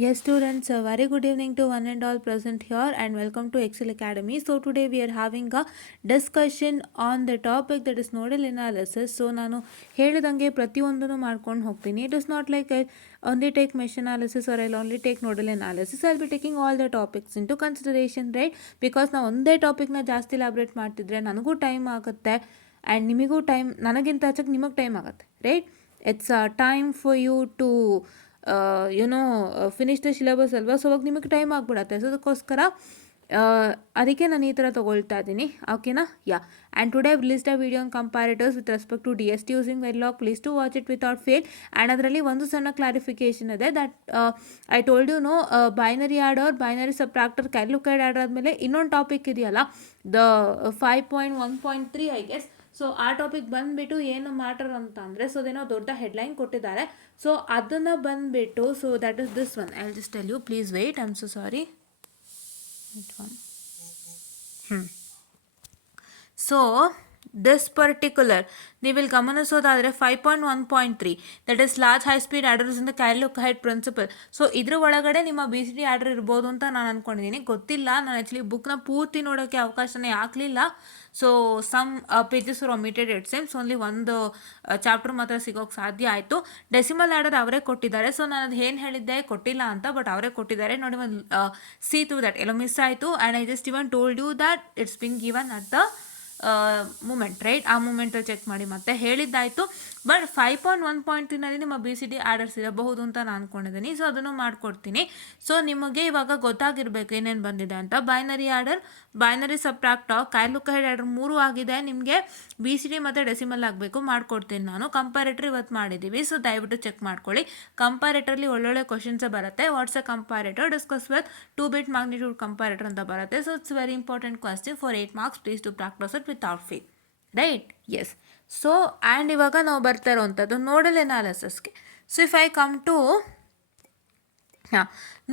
Yes, students, a very good evening to one and all present here, and welcome to Excel Academy. So today we are having a discussion on the topic that is nodal analysis. So ನಾನು ಹೇಳಿದಂಗೆ ಪ್ರತಿಯೊಂದನ್ನು ಮಾಡ್ಕೊಂಡು ಹೋಗ್ತೀನಿ. It is not like I only take mesh analysis or I'll only take nodal analysis. I'll be taking all the topics into consideration, right? Because ನಾವು ಒಂದೇ ಟಾಪಿಕ್ನ ಜಾಸ್ತಿ elaborate ಮಾಡ್ತಿದ್ರೆ ನನಗೂ ಟೈಮ್ ಆಗುತ್ತೆ ಆ್ಯಂಡ್ ನಿಮಗೂ ಟೈಮ್, ನನಗಿಂತ ಆಚೆಗೆ ನಿಮಗೆ ಟೈಮ್ ಆಗುತ್ತೆ, right? It's time for you to finish the syllabus ಅಲ್ವಾ, ಸೊ ಅವಾಗ ನಿಮಗೆ ಟೈಮ್ ಆಗಿಬಿಡತ್ತೆ. ಸೊ ಅದಕ್ಕೋಸ್ಕರ ಅದಕ್ಕೆ ನಾನು ಈ ಥರ ತೊಗೊಳ್ತಾ ಇದ್ದೀನಿ, ಓಕೆನಾ? Yeah, and today released a video on comparators with respect to DST using Verilog. Please to watch it without fail. And ಅದರಲ್ಲಿ ಒಂದು ಸಣ್ಣ ಕ್ಲಾರಿಫಿಕೇಷನ್ ಇದೆ, that I told you know, binary adder, binary subtractor, calculated adder ಆದಮೇಲೆ ಇನ್ನೊಂದು topic ಇದೆಯಲ್ಲ, the 5.1.3 I guess. So ಆ topic ಬಂದುಬಿಟ್ಟು ಏನು ಮ್ಯಾಟರ್ ಅಂತ ಅಂದರೆ, ಸೊ ಅದೇನೋ ದೊಡ್ಡ ಹೆಡ್ಲೈನ್ ಕೊಟ್ಟಿದ್ದಾರೆ. ಸೊ ಅದನ್ನು ಬಂದುಬಿಟ್ಟು, so that is this one. I will just tell you, please wait, I am so sorry. So this particular ನೀವು ಇಲ್ಲಿ ಗಮನಿಸೋದಾದರೆ 5.1.3 that is large high speed adders in the calculated principle. So ಇದ್ರ ಒಳಗಡೆ ನಿಮ್ಮ BCD adder ಇರ್ಬೋದು ಅಂತ ನಾನು ಅಂದ್ಕೊಂಡಿದ್ದೀನಿ, ಗೊತ್ತಿಲ್ಲ. ನಾನು ಆ್ಯಕ್ಚುಲಿ ಬುಕ್ನ ಪೂರ್ತಿ ನೋಡೋಕ್ಕೆ ಅವಕಾಶನೇ ಆಗಲಿಲ್ಲ. So some pages are omitted, it seems only ಒಂದು ಚಾಪ್ಟರ್ ಮಾತ್ರ ಸಿಗೋಕ್ಕೆ ಸಾಧ್ಯ ಆಯಿತು. ಡೆಸಿಮಲ್ ಆ್ಯಡರ್ ಅವರೇ ಕೊಟ್ಟಿದ್ದಾರೆ. ಸೊ ನಾನು ಅದು ಏನು ಹೇಳಿದ್ದೆ ಗೊತ್ತಿಲ್ಲ ಅಂತ, ಬಟ್ ಅವರೇ ಕೊಟ್ಟಿದ್ದಾರೆ ನೋಡಿ. ಒಂದು ಸಿ ಟು ದಟ್ ಎಲ್ಲೋ ಮಿಸ್ ಆಯಿತು. And I just even told you that it's been given at the moment, right? ಆ ಮೂಮೆಂಟಲ್ಲಿ ಚೆಕ್ ಮಾಡಿ ಮತ್ತೆ ಹೇಳಿದ್ದಾಯಿತು. ಬಟ್ 5.1.3ನಲ್ಲಿ ನಿಮ್ಮ BCD ಆ್ಯಡರ್ಸ್ ಇರಬಹುದು ಅಂತ ನಾನು ಅಂದ್ಕೊಂಡಿದ್ದೀನಿ. ಸೊ ಅದನ್ನು ಮಾಡಿಕೊಡ್ತೀನಿ. ಸೊ ನಿಮಗೆ ಇವಾಗ ಗೊತ್ತಾಗಿರಬೇಕು ಏನೇನು ಬಂದಿದೆ ಅಂತ. Binary adder, binary subtractor, calculated adder 3 ಆಗಿದೆ. ನಿಮಗೆ BCD ಮತ್ತು ಡೆಸಿಮಲ್ ಆಗಬೇಕು, ಮಾಡಿಕೊಡ್ತೀನಿ ನಾನು. ಕಂಪ್ಯಾರೇಟರ್ ಇವತ್ತು ಮಾಡಿದ್ದೀವಿ, ಸೊ ದಯವಿಟ್ಟು ಚೆಕ್ ಮಾಡ್ಕೊಳ್ಳಿ. ಕಂಪ್ಯಾರೇಟರ್ಲಿ ಒಳ್ಳೊಳ್ಳೆ ಕ್ವಶನ್ಸೇ ಬರುತ್ತೆ. What's a comparator, discuss with 2-bit magnitude comparator ಅಂತ ಬರುತ್ತೆ. So it's very important question for 8 marks. Please to practise it without fail, right? Yes. So and ಇವಾಗ ನಾವು ಬರ್ತಾ ಇರೋವಂಥದ್ದು ನೋಡಲ್ ಎನಾಲಿಸಿಸ್ಗೆ. So if I come to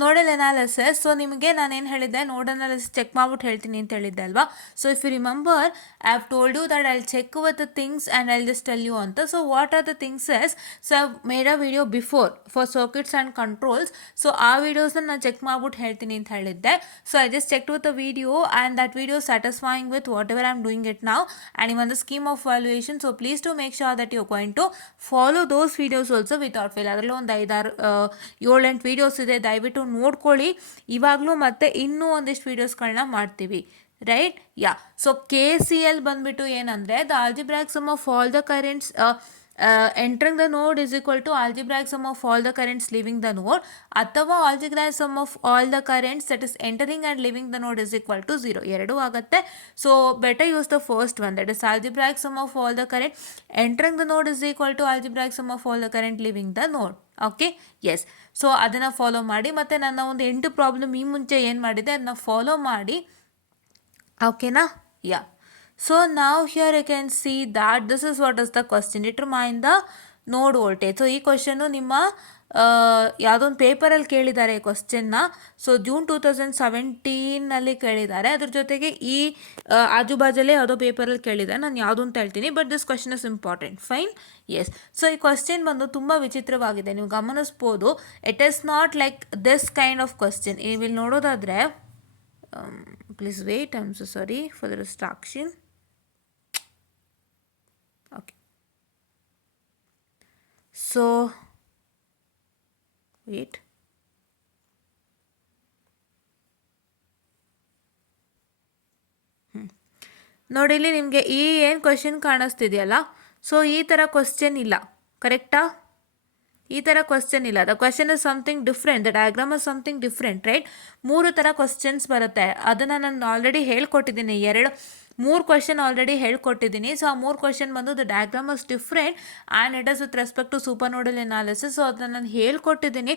nodal analysis, so ನಿಮಗೆ ನಾನೇನು ಹೇಳಿದ್ದೆ, ನೋಡ್ ಅನಾಲಿಸಿಸ್ ಚೆಕ್ ಮಾಡ್ಬಿಟ್ಟು ಹೇಳ್ತೀನಿ ಅಂತ ಹೇಳಿದ್ದೆ ಅಲ್ವಾ? So if you remember, I have told you that I will check with the things and I will just tell you ಅಂತ. So what are the things yes, so I made a video before for circuits and controls. So ಆ ವಿಡಿಯೋಸ್ನ ನಾನು check ಮಾಡ್ಬಿಟ್ಟು ಹೇಳ್ತೀನಿ ಅಂತ ಹೇಳಿದ್ದೆ. So I just check with the video and that video satisfying with whatever I am doing it ನಾವು and even the scheme of valuation. So please to make sure that you going to follow those videos also without fail. ಅದರಲ್ಲೂ ಒಂದು 5-6-7-8 ವಿಡಿಯೋಸ್ ಇದೆ, ದಯವಿಟ್ಟು ನೋಡ್ಕೊಳ್ಳಿ. ಇವಾಗಲೂ ಮತ್ತೆ ಇನ್ನೂ ಒಂದಿಷ್ಟು ವೀಡಿಯೋಸ್ಗಳನ್ನ ಮಾಡ್ತೀವಿ, ರೈಟ್? ಯಾ. ಸೊ KCL ಬಂದ್ಬಿಟ್ಟು ಏನಂದರೆ, the algebraic sum of all the currents entering the node is equal to algebraic sum of all the currents leaving the node, ಅಥವಾ algebraic sum of all the currents that is entering and leaving the node is equal to 0. ಎರಡೂ ಆಗುತ್ತೆ. So better use the first one, that is algebraic sum of all the current entering the node is equal to algebraic sum of all the current leaving the node. Okay, yes. So ಅದನ್ನು follow ಮಾಡಿ. ಮತ್ತು ನನ್ನ ಒಂದು 8 ಪ್ರಾಬ್ಲಮ್ ಈ ಮುಂಚೆ ಏನು ಮಾಡಿದೆ ಅದನ್ನ ಫಾಲೋ ಮಾಡಿ, ಓಕೆನಾ? ಯಾ. ಸೊ ನಾವು here you can see that this is what is the question, determine the node voltage. So ಈ ಕ್ವಶನ್ನು ನಿಮ್ಮ ಯಾವುದೊಂದು ಪೇಪರಲ್ಲಿ ಕೇಳಿದ್ದಾರೆ ಈ ಕ್ವಶನ್ನ. ಸೊ ಜೂನ್ 2017ನಲ್ಲಿ ಕೇಳಿದ್ದಾರೆ. ಅದ್ರ ಜೊತೆಗೆ ಈ ಆಜುಬಾಜಲ್ಲೇ ಯಾವುದೋ ಪೇಪರಲ್ಲಿ ಕೇಳಿದ್ದಾರೆ, ನಾನು ಯಾವುದು ಅಂತ ಹೇಳ್ತೀನಿ. But this question is important, fine? Yes. So ಈ ಕ್ವಶನ್ ಬಂದು ತುಂಬ ವಿಚಿತ್ರವಾಗಿದೆ, ನೀವು ಗಮನಿಸ್ಬೋದು. It is not like this kind of question. ನೀವು ಇಲ್ಲಿ ನೋಡೋದಾದರೆ, please wait, I am so sorry for the distraction. Okay, so wait. ನೋಡಿ, ಇಲ್ಲಿ ನಿಮಗೆ ಈ ಏನು ಕ್ವಶನ್ ಕಾಣಿಸ್ತಿದೆಯಲ್ಲ, ಸೊ ಈ ಥರ ಕ್ವಶನ್ ಇಲ್ಲ, ಕರೆಕ್ಟಾ? ಈ ಥರ ಕ್ವಶನ್ ಇಲ್ಲ. The question is something different, the diagram is something different, right? 3 ಥರ ಕ್ವಶನ್ಸ್ ಬರುತ್ತೆ. ಅದನ್ನು ನಾನು ಆಲ್ರೆಡಿ ಹೇಳ್ಕೊಟ್ಟಿದ್ದೀನಿ, 3 ಕ್ವಶನ್ ಆಲ್ರೆಡಿ ಹೇಳ್ಕೊಟ್ಟಿದ್ದೀನಿ. ಸೊ ಆ 3 ಕ್ವಶನ್ ಬಂದು the diagram is different and it is with respect to super nodal analysis. So ಅದನ್ನು ನಾನು ಹೇಳ್ಕೊಟ್ಟಿದ್ದೀನಿ,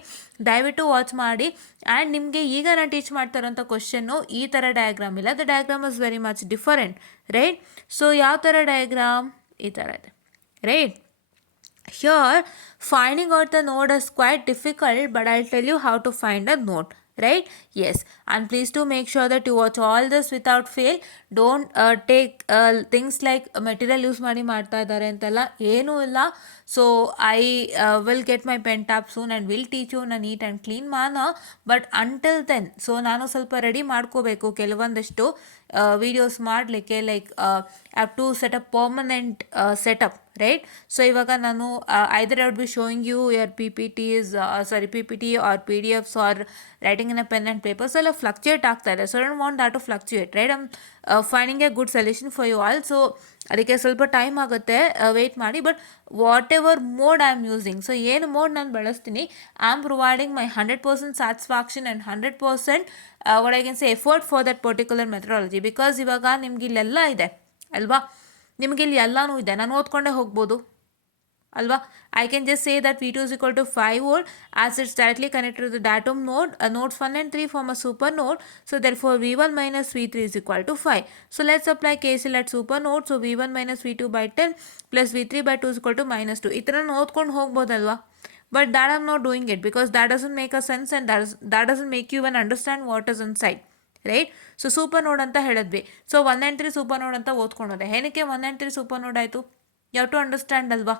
ದಯವಿಟ್ಟು ವಾಚ್ ಮಾಡಿ. ಆ್ಯಂಡ್ ನಿಮಗೆ ಈಗ ನಾನು ಟೀಚ್ ಮಾಡ್ತಾ ಇರೋಂಥ ಕ್ವಶನ್ನು ಈ ಥರ ಡಯಾಗ್ರಾಮ್ ಇಲ್ಲ, the diagram is very much different, right? So ಯಾವ ಥರ ಡಯಾಗ್ರಾಮ್? ಈ ಥರ ಇದೆ, right? Here finding out the node is quite difficult, but I'll tell you how to find a node, right? Yes. And please do make sure that you watch all this without fail. Don't take things like material use ಮಾಡಿ ಮಾಡ್ತಾ ಇದ್ದಾರೆ ಅಂತೆಲ್ಲ ಏನೂ ಇಲ್ಲ. So I will get my pen tab soon and will teach you in neat and clean manner. But until then so ನಾನು ಸ್ವಲ್ಪ ready ಮಾಡ್ಕೋಬೇಕು ಕೆಲವೊಂದಷ್ಟು ವೀಡಿಯೋಸ್ ಮಾಡಲಿಕ್ಕೆ, like have to set up permanent setup, right? So ಇವಾಗ ನಾನು either I would be showing you your P P Ts P P T or P D Fs or writing in a pen and papers ಎಲ್ಲ fluctuate ಆಗ್ತಾ ಇದೆ. So I don't want that to fluctuate, right? I'm finding a good solution for you all. So ಅದಕ್ಕೆ ಸ್ವಲ್ಪ time ಆಗುತ್ತೆ, wait ಮಾಡಿ. But whatever mode I am using, so ಏನು mode ನಾನು ಬಳಸ್ತೀನಿ, I am providing my 100% satisfaction and 100% what I can say effort for that particular methodology. Because ಇವಾಗ ನಿಮ್ಗೆ ಇಲ್ಲೆಲ್ಲ ಇದೆ ಅಲ್ವಾ, ನಿಮಗೆ ಇಲ್ಲಿ ಎಲ್ಲನೂ ಇದೆ, ನಾನು ಓದ್ಕೊಂಡೇ ಹೋಗ್ಬೋದು ಅಲ್ವಾ. I can just say that V2 is equal to 5 volt as it's directly connected to the datum node. Nodes 1 and 3 form a super node. So therefore V1 minus V3 is equal to 5. So let's apply KCL at super node. So V1 minus V2 by 10 plus V3 by 2 is equal to minus 2. ಇತರ ಓದ್ಕೊಂಡು ಹೋಗ್ಬೋದಲ್ವಾ. But that I'm not doing it because that doesn't make a sense and that doesn't make you even understand what is inside. Right? So super node ಅಂತ ಹೇಳಿದ್ವಿ. ಸೊ 1 and 3 super ನೋಡ್ ಅಂತ ಓದ್ಕೊಂಡೋದೆ. ಏನಕ್ಕೆ 1 and 3 super node ಆಯಿತು? ಯು ಹ್ಯಾವ್ ಟು ಅಂಡರ್ಸ್ಟ್ಯಾಂಡ್ ಅಲ್ವಾ,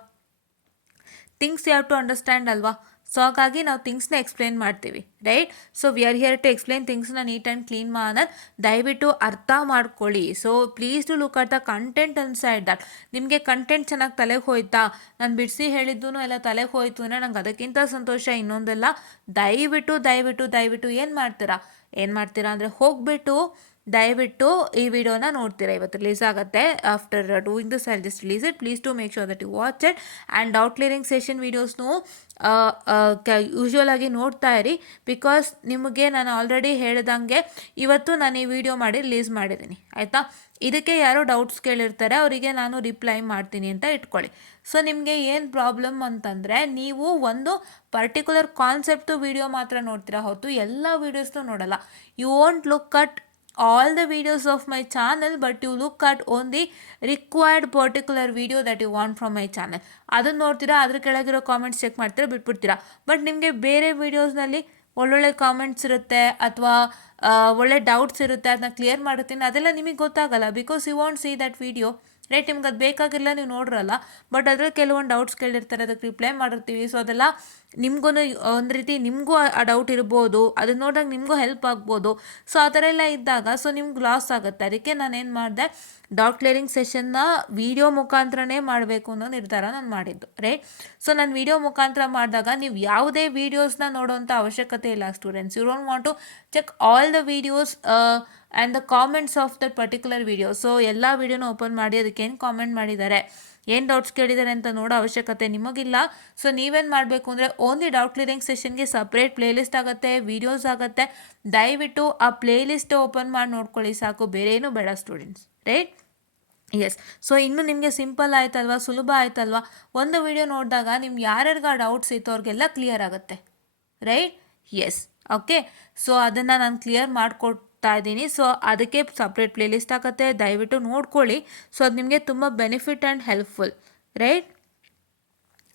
things you have to understand ಅಲ್ವಾ. So ಹಾಗಾಗಿ ನಾವು ಥಿಂಗ್ಸ್ನ ಎಕ್ಸ್ಪ್ಲೇನ್ ಮಾಡ್ತೀವಿ, right? So we are here to explain ಥಿಂಗ್ಸ್ನ ನೀಟ್ ಆ್ಯಂಡ್ ಕ್ಲೀನ್ ಮ್ಯಾನರ್. ದಯವಿಟ್ಟು ಅರ್ಥ ಮಾಡ್ಕೊಳ್ಳಿ. So please to look at the content inside that. ನಿಮಗೆ ಕಂಟೆಂಟ್ ಚೆನ್ನಾಗಿ ತಲೆಗೆ ಹೋಯ್ತಾ, ನಾನು ಬಿಡಿಸಿ ಹೇಳಿದ್ದು ಎಲ್ಲ ತಲೆಗೆ ಹೋಯ್ತು ಅಂದರೆ ನಂಗೆ ಅದಕ್ಕಿಂತ ಸಂತೋಷ ಇನ್ನೊಂದೆಲ್ಲ. ದಯವಿಟ್ಟು ದಯವಿಟ್ಟು ದಯವಿಟ್ಟು ಏನು ಮಾಡ್ತೀರಾ ಅಂದರೆ ಹೋಗ್ಬಿಟ್ಟು ದಯವಿಟ್ಟು ಈ ವಿಡಿಯೋನ ನೋಡ್ತೀರಾ. ಇವತ್ತು ರಿಲೀಸ್ ಆಗುತ್ತೆ. After doing this I just release it. Please to make sure that you watch it. And doubt clearing session ವೀಡಿಯೋಸ್ನು ಯೂಶ್ವಲ್ ಆಗಿ ನೋಡ್ತಾ ಇರಿ. ಬಿಕಾಸ್ ನಿಮಗೆ ನಾನು ಆಲ್ರೆಡಿ ಹೇಳಿದಂಗೆ ಇವತ್ತು ನಾನು ಈ ವಿಡಿಯೋ ಮಾಡಿ ರಿಲೀಸ್ ಮಾಡಿದ್ದೀನಿ, ಆಯಿತಾ? ಇದಕ್ಕೆ ಯಾರೋ ಡೌಟ್ಸ್ ಕೇಳಿರ್ತಾರೆ, ಅವರಿಗೆ ನಾನು ರಿಪ್ಲೈ ಮಾಡ್ತೀನಿ ಅಂತ ಇಟ್ಕೊಳ್ಳಿ. ಸೊ ನಿಮಗೆ ಏನು ಪ್ರಾಬ್ಲಮ್ ಅಂತಂದರೆ, ನೀವು ಒಂದು ಪರ್ಟಿಕ್ಯುಲರ್ ಕಾನ್ಸೆಪ್ಟು ವಿಡಿಯೋ ಮಾತ್ರ ನೋಡ್ತೀರಾ ಹೊತ್ತು ಎಲ್ಲ ವೀಡಿಯೋಸ್ನೂ ನೋಡಲ್ಲ. You won't look at all the videos of my channel, but you look at only required particular video that you want from my channel. ಅದನ್ನು ನೋಡ್ತೀರಾ, ಅದ್ರ ಕೆಳಗಿರೋ ಕಾಮೆಂಟ್ಸ್ ಚೆಕ್ ಮಾಡ್ತೀರಾ, ಬಿಟ್ಬಿಡ್ತೀರಾ. ಬಟ್ ನಿಮಗೆ ಬೇರೆ ವೀಡಿಯೋಸ್ನಲ್ಲಿ ಒಳ್ಳೊಳ್ಳೆ ಕಾಮೆಂಟ್ಸ್ ಇರುತ್ತೆ ಅಥವಾ ಒಳ್ಳೆ ಡೌಟ್ಸ್ ಇರುತ್ತೆ, ಅದನ್ನ ಕ್ಲಿಯರ್ ಮಾಡುತ್ತೀನಿ, ಅದೆಲ್ಲ ನಿಮಗೆ ಗೊತ್ತಾಗಲ್ಲ. Because you want see that video, right? ನಿಮ್ಗೆ ಅದು ಬೇಕಾಗಿಲ್ಲ, ನೀವು ನೋಡ್ರಲ್ಲ. ಬಟ್ ಅದ್ರಲ್ಲಿ ಕೆಲವೊಂದು ಡೌಟ್ಸ್ ಕೇಳಿರ್ತಾರೆ, ಅದಕ್ಕೆ ರಿಪ್ಲೈ ಮಾಡಿರ್ತೀವಿ. ಸೊ ಅದೆಲ್ಲ ನಿಮಗೂ ಒಂದು ರೀತಿ ನಿಮಗೂ ಆ ಡೌಟ್ ಇರ್ಬೋದು, ಅದನ್ನ ನೋಡಿದಾಗ ನಿಮಗೂ ಹೆಲ್ಪ್ ಆಗ್ಬೋದು. ಸೊ ಆ ಥರ ಎಲ್ಲ ಇದ್ದಾಗ ಸೊ ನಿಮ್ಗೆ ಲಾಸ್ ಆಗುತ್ತೆ. ಅದಕ್ಕೆ ನಾನೇನು ಮಾಡಿದೆ, ಡೌಟ್ ಕ್ಲಿಯರಿಂಗ್ ಸೆಷನ್ನ ವಿಡಿಯೋ ಮುಖಾಂತರನೇ ಮಾಡಬೇಕು ಅನ್ನೋ ನಿರ್ಧಾರ ನಾನು ಮಾಡಿದ್ದು, ರೈಟ್? ಸೊ ನಾನು ವಿಡಿಯೋ ಮುಖಾಂತರ ಮಾಡಿದಾಗ ನೀವು ಯಾವುದೇ ವೀಡಿಯೋಸ್ನ ನೋಡೋವಂಥ ಅವಶ್ಯಕತೆ ಇಲ್ಲ students. You don't want to check all the videos and the comments of that particular video. So ಎಲ್ಲ ವೀಡಿಯೋನ ಓಪನ್ ಮಾಡಿ ಅದಕ್ಕೆ ಏನು ಕಾಮೆಂಟ್ ಮಾಡಿದ್ದಾರೆ, ಏನು ಡೌಟ್ಸ್ ಕೇಳಿದ್ದಾರೆ ಅಂತ ನೋಡೋ ಅವಶ್ಯಕತೆ ನಿಮಗಿಲ್ಲ. ಸೊ ನೀವೇನು ಮಾಡಬೇಕು ಅಂದರೆ ಓನ್ಲಿ ಡೌಟ್ ಕ್ಲಿಯರಿಂಗ್ ಸೆಷನ್ಗೆ ಸಪ್ರೇಟ್ ಪ್ಲೇಲಿಸ್ಟ್ ಆಗುತ್ತೆ, ವೀಡಿಯೋಸ್ ಆಗುತ್ತೆ. ದಯವಿಟ್ಟು ಆ ಪ್ಲೇಲಿಸ್ಟ್ ಓಪನ್ ಮಾಡಿ ನೋಡ್ಕೊಳ್ಳಿ ಸಾಕು, ಬೇರೆ ಏನೂ ಬೇಡ ಸ್ಟೂಡೆಂಟ್ಸ್, ರೈಟ್? ಎಸ್. ಸೊ ಇನ್ನೂ ನಿಮಗೆ ಸಿಂಪಲ್ ಆಯ್ತಲ್ವಾ, ಸುಲಭ ಆಯ್ತಲ್ವಾ? ಒಂದು ವಿಡಿಯೋ ನೋಡಿದಾಗ ನಿಮ್ಗೆ ಯಾರ್ಯಾರಿಗೆ ಡೌಟ್ಸ್ ಇತ್ತು ಅವ್ರಿಗೆಲ್ಲ ಕ್ಲಿಯರ್ ಆಗುತ್ತೆ, ರೈಟ್? ಎಸ್. ಓಕೆ. ಸೊ ಅದನ್ನು ನಾನು ಕ್ಲಿಯರ್ ಮಾಡಿಕೊಡ್ತಾ ಇದ್ದೀನಿ. ಸೊ ಅದಕ್ಕೆ ಸಪ್ರೇಟ್ ಪ್ಲೇಲಿಸ್ಟ್ ಆಗುತ್ತೆ, ದಯವಿಟ್ಟು ನೋಡ್ಕೊಳ್ಳಿ. ಸೊ ಅದು ನಿಮಗೆ ತುಂಬ benefit and helpful, right?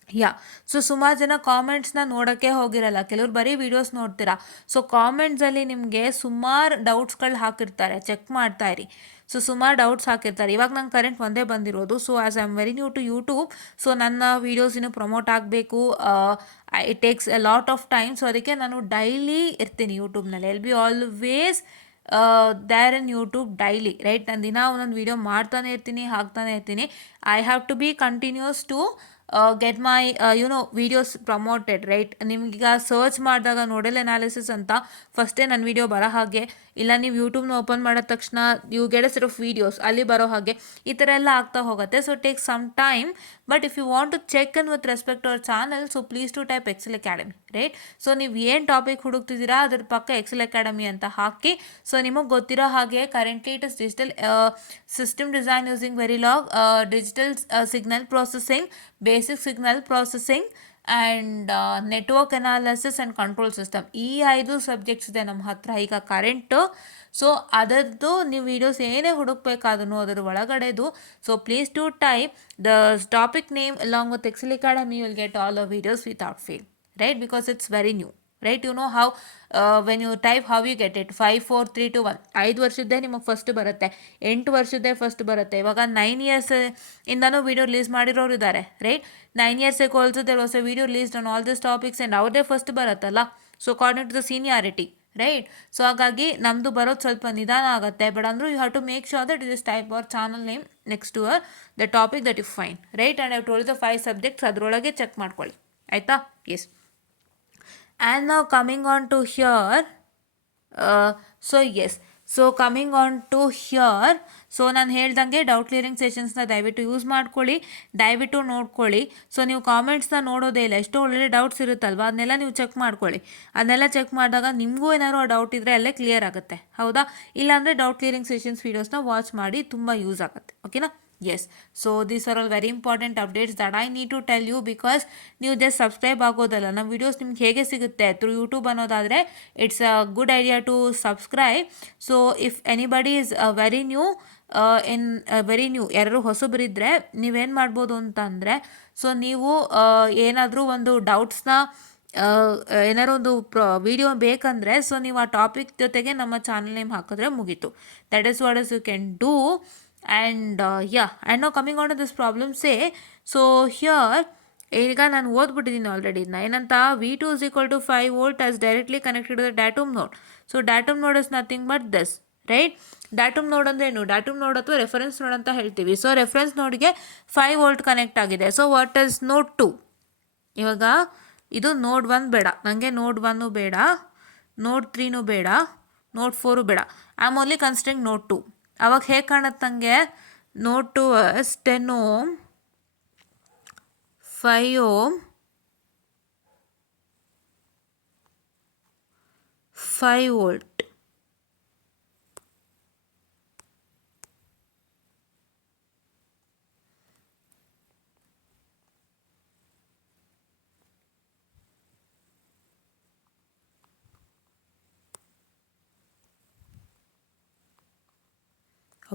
Yeah. So ಸುಮಾರು ಜನ ಕಾಮೆಂಟ್ಸ್ನ ನೋಡೋಕ್ಕೆ ಹೋಗಿರಲ್ಲ, ಕೆಲವ್ರು ಬರೀ ವೀಡಿಯೋಸ್ ನೋಡ್ತೀರಾ. ಸೊ ಕಾಮೆಂಟ್ಸಲ್ಲಿ ನಿಮಗೆ ಸುಮಾರು ಡೌಟ್ಸ್ಗಳು ಹಾಕಿರ್ತಾರೆ, ಚೆಕ್ ಮಾಡ್ತಾ ಇರಿ. ಸೊ ಸುಮಾರು ಡೌಟ್ಸ್ ಹಾಕಿರ್ತಾರೆ. ಇವಾಗ ನಂಗೆ ಕರೆಂಟ್ ಒಂದೇ ಬಂದಿರೋದು. So as I am very new to YouTube, so ನನ್ನ ವೀಡಿಯೋಸ್ ಇನ್ನೂ ಪ್ರಮೋಟ್ ಆಗಬೇಕು, it takes a lot of time. So ಅದಕ್ಕೆ ನಾನು ಡೈಲಿ ಇರ್ತೀನಿ ಯೂಟ್ಯೂಬ್ನಲ್ಲಿ. I'll be always there in YouTube daily, right? ನಾನು ದಿನ ಒಂದೊಂದು ವೀಡಿಯೋ ಮಾಡ್ತಾನೆ ಇರ್ತೀನಿ, ಹಾಕ್ತಾನೆ ಇರ್ತೀನಿ. I have to be continuous to get my videos promoted, right? ನಿಮಗೀಗ ಸರ್ಚ್ ಮಾಡಿದಾಗ ನೋಡಲ್ ಅನಾಲಿಸಿಸ್ ಅಂತ ಫಸ್ಟೇ ನನ್ನ ವೀಡಿಯೋ ಬರೋ ಹಾಗೆ, ಇಲ್ಲ ನೀವು ಯೂಟ್ಯೂಬ್ನ ಓಪನ್ ಮಾಡಿದ ತಕ್ಷಣ you get a set of videos ಅಲ್ಲಿ ಬರೋ ಹಾಗೆ, ಈ ಥರ ಎಲ್ಲ ಆಗ್ತಾ ಹೋಗುತ್ತೆ. So take some time. But if you want to check in with respect our channel, so please to type Excel Academy, right? So ನೀವು ಏನು ಟಾಪಿಕ್ ಹುಡುಕ್ತಿದ್ದೀರಾ ಅದ್ರ ಪಕ್ಕ ಎಕ್ಸೆಲ್ ಅಕಾಡೆಮಿ ಅಂತ ಹಾಕಿ. ಸೊ ನಿಮಗೆ ಗೊತ್ತಿರೋ ಹಾಗೆ currently it is digital system design using Verilog, digital signal processing, basic signal processing and network analysis and control system. ಈ 5 ಸಬ್ಜೆಕ್ಟ್ಸ್ ಇದೆ ನಮ್ಮ ಹತ್ರ ಈಗ ಕರೆಂಟು. ಸೊ ಅದರದ್ದು ನೀವು ವೀಡಿಯೋಸ್ ಏನೇ ಹುಡುಕಬೇಕಾದ್ರೂ ಅದರ ಒಳಗಡೆದು. So please to type the topic name along with Excel Academy, you will get all the videos without fail, right? Because it's very new. Right. You know how when you type how you get it 5 4 3 2 1. 5 ವರ್ಷದ್ದೇ ನಿಮಗೆ first ಬರುತ್ತೆ, 8 ವರ್ಷದ್ದೇ ಫಸ್ಟ್ ಬರುತ್ತೆ. ಇವಾಗ 9 ಇಯರ್ಸ್ ಇಂದನೂ video release ಮಾಡಿರೋರು ಇದ್ದಾರೆ, ರೈಟ್. 9 years ago also there was a video released on all these topics and ಅವ್ರದ್ದೇ ಫಸ್ಟ್ ಬರುತ್ತಲ್ಲ. So according to the seniority, right. So ಹಾಗಾಗಿ ನಮ್ಮದು ಬರೋದು ಸ್ವಲ್ಪ ನಿಧಾನ ಆಗುತ್ತೆ. ಬಟ್ ಅಂದರೂ you have to make sure that it is type our channel name next to the topic that you fine, right. And I told the 5 subjects, ಅದರೊಳಗೆ check ಮಾಡ್ಕೊಳ್ಳಿ, ಆಯಿತಾ. Yes. And now coming on to here, coming on to here, so ನಾನು ಹೇಳ್ದಂಗೆ doubt clearing ಸೆಷನ್ಸ್ನ ದಯವಿಟ್ಟು ಯೂಸ್ ಮಾಡ್ಕೊಳ್ಳಿ, ದಯವಿಟ್ಟು ನೋಡ್ಕೊಳ್ಳಿ. ಸೊ ನೀವು ಕಾಮೆಂಟ್ಸ್ನ ನೋಡೋದೇ ಇಲ್ಲ, ಎಷ್ಟೋ ಒಳ್ಳೆ ಡೌಟ್ಸ್ ಇರುತ್ತಲ್ವ, ಅದನ್ನೆಲ್ಲ ನೀವು ಚೆಕ್ ಮಾಡ್ಕೊಳ್ಳಿ. ಅದನ್ನೆಲ್ಲ ಚೆಕ್ ಮಾಡಿದಾಗ ನಿಮಗೂ ಏನಾದ್ರು ಆ ಡೌಟ್ ಇದ್ದರೆ ಅಲ್ಲೇ ಕ್ಲಿಯರ್ ಆಗುತ್ತೆ, ಹೌದಾ. ಇಲ್ಲಾಂದರೆ ಡೌಟ್ ಕ್ಲಿಯರಿಂಗ್ ಸೆಷನ್ಸ್ ವೀಡಿಯೋಸ್ನ ವಾಚ್ ಮಾಡಿ, ತುಂಬ ಯೂಸ್ ಆಗುತ್ತೆ, ಓಕೆನಾ. Yes. So these are all very important updates that I need to tell you, because ನೀವು ಜಸ್ಟ್ ಸಬ್ಸ್ಕ್ರೈಬ್ ಆಗೋದಲ್ಲ, ನಮ್ಮ ವೀಡಿಯೋಸ್ ನಿಮ್ಗೆ ಹೇಗೆ ಸಿಗುತ್ತೆ ಥ್ರೂ ಯೂಟ್ಯೂಬ್ ಅನ್ನೋದಾದರೆ it's a good idea to subscribe. So if anybody is very new ಯಾರು ಹೊಸಬರಿದ್ದರೆ ನೀವೇನು ಮಾಡ್ಬೋದು ಅಂತಂದರೆ, ಸೊ ನೀವು ಏನಾದರೂ ಒಂದು ಡೌಟ್ಸ್ನ ಏನಾದ್ರು ಒಂದು ವಿಡಿಯೋ ಬೇಕಂದರೆ, ಸೊ ನೀವು ಆ ಟಾಪಿಕ್ ಜೊತೆಗೆ ನಮ್ಮ ಚಾನಲ್ ನೇಮ್ ಹಾಕಿದ್ರೆ ಮುಗೀತು. That is what is you can do. And and now coming on to this problem, say, so here ಈಗ ನಾನು ಓದ್ಬಿಟ್ಟಿದ್ದೀನಿ ಆಲ್ರೆಡಿ ಇದನ್ನ. ಏನಂತ, V2 is equal to 5 volt as directly connected to the datum node. So datum node is nothing but this, right. datum node ಅಂದರೆ ಏನು, datum node ಅಥವಾ reference node ಅಂತ ಹೇಳ್ತೀವಿ. ಸೊ ರೆಫರೆನ್ಸ್ ನೋಡ್ಗೆ 5 volt ಕನೆಕ್ಟ್ ಆಗಿದೆ. ಸೊ ವಾಟ್ ಇಸ್ ನೋಡ್ 2? ಇವಾಗ ಇದು ನೋಡ್ 1 ಬೇಡ ನನಗೆ, ನೋಡ್ 1 ಬೇಡ, ನೋಡ್ 3 ಬೇಡ, ನೋಡ್ 4 ಬೇಡ. ಐ ಆಮ್ ಓನ್ಲಿ ಕನ್ಸಿಡರಿಂಗ್ ನೋಡ್ 2. ಅವಾಗ ಹೇಗೆ ಕಾಣುತ್ತಂಗೆ, ನೋಡ್ 2 10 ohm, 5 ohm, 5 volt.